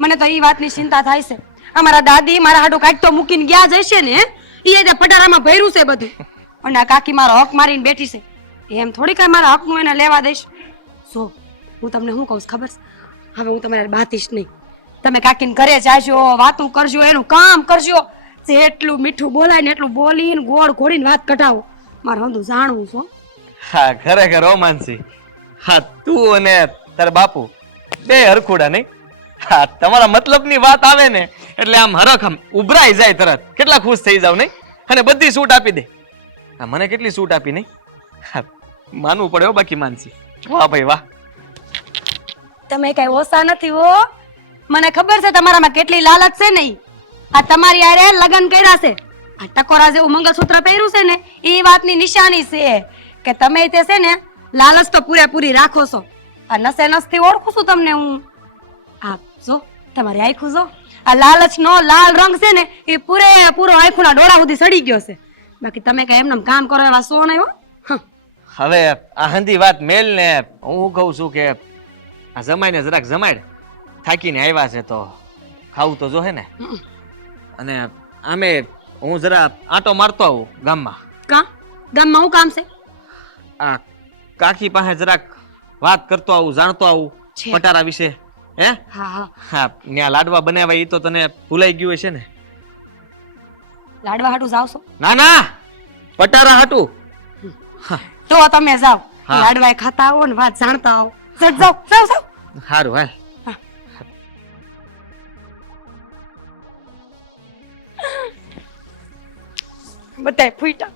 મને તો એ વાતની ચિંતા થાય છે. અમારા દાદી મારા હાટુ કાંઈક તો મૂકીને ગયા જ હશે ને. એ પટારામાં ભર્યું છે બધું. અને આ કાકી મારો હક મારીને બેઠી છે. એમ થોડી કઈ મારા હકનું એને લેવા દઈશ. જો હું તમને શું કહું છું ખબર છે? હવે હું તમારે બાતીશ નહીં. તમે કાકીને ઘરે જાજો, વાતું કરજો, એનું કામ કરજો. જેટલું મીઠું બોલાય ને એટલું બોલીને ગોળ ઘોડીને વાત કઢાવો. મારે હંધું જાણવું છો. હા ખરેખર રોમાન્સી. હા તું અને તારા બાપુ બે હરખુડા નહીં. હા તમારા મતલબની વાત આવે ને એટલે આમ હરખ આમ ઉભરાઈ જાય તરત. કેટલા ખુશ થઈ જાવ નહીં. અને બધી છૂટ આપી દે. હા મને કેટલી છૂટ આપી નહીં. હા માનવું પડે હો બાકી માનસી. વાહ ભાઈ વાહ. તમે કઈ ઓછા નથી હો. મને ખબર છે તમારામાં કેટલી લાલચ છે ને. આ તમારી હારે લગ્ન કર્યા છે, આ ટકોરા જેવું મંગળસૂત્ર પહેર્યું છે ને એ વાતની નિશાની છે કે તમે તે છે ને લાલચ તો પૂરેપૂરી રાખો છો. આ નસે નસથી ઓળખું છું તમને હું. આ જો તમારી આંખું જો, આ લાલચનો લાલ રંગ છે ને એ પૂરેપૂરો આંખોના ડોળા સુધી સડી ગયો છે. બાકી તમે કઈ એમને કામ કરો એવા સો નહીં હો. હવે આ હંધી વાત મેલ ને હું કહું છું કે આ જમાઈને જરાક જમાડ. થાકીને આવ્યા છે તો ખાવું તો જોહે ને. અને આમે હું જરા આંટો મારતો આવું ગામમાં. કા ગામમાં શું કામ છે? આ કાકી પાસે જરાક વાત કરતો આવું, જાણતો આવું છે. પટારા વિશે. હે હા હા હા ત્યાં લાડવા બનાવ્યા એ તો તને ભૂલાઈ ગયું હશે ને. લાડવા હાટું જાવ છો? ના ના પટારા હાટું. તો તમે જાઓ, હા. લાડવા ખાતા આવો ને વાત જાણતા આવો. જાઓ જાઓ જાઓ. સારું હાલ. બધાય ફૂટા.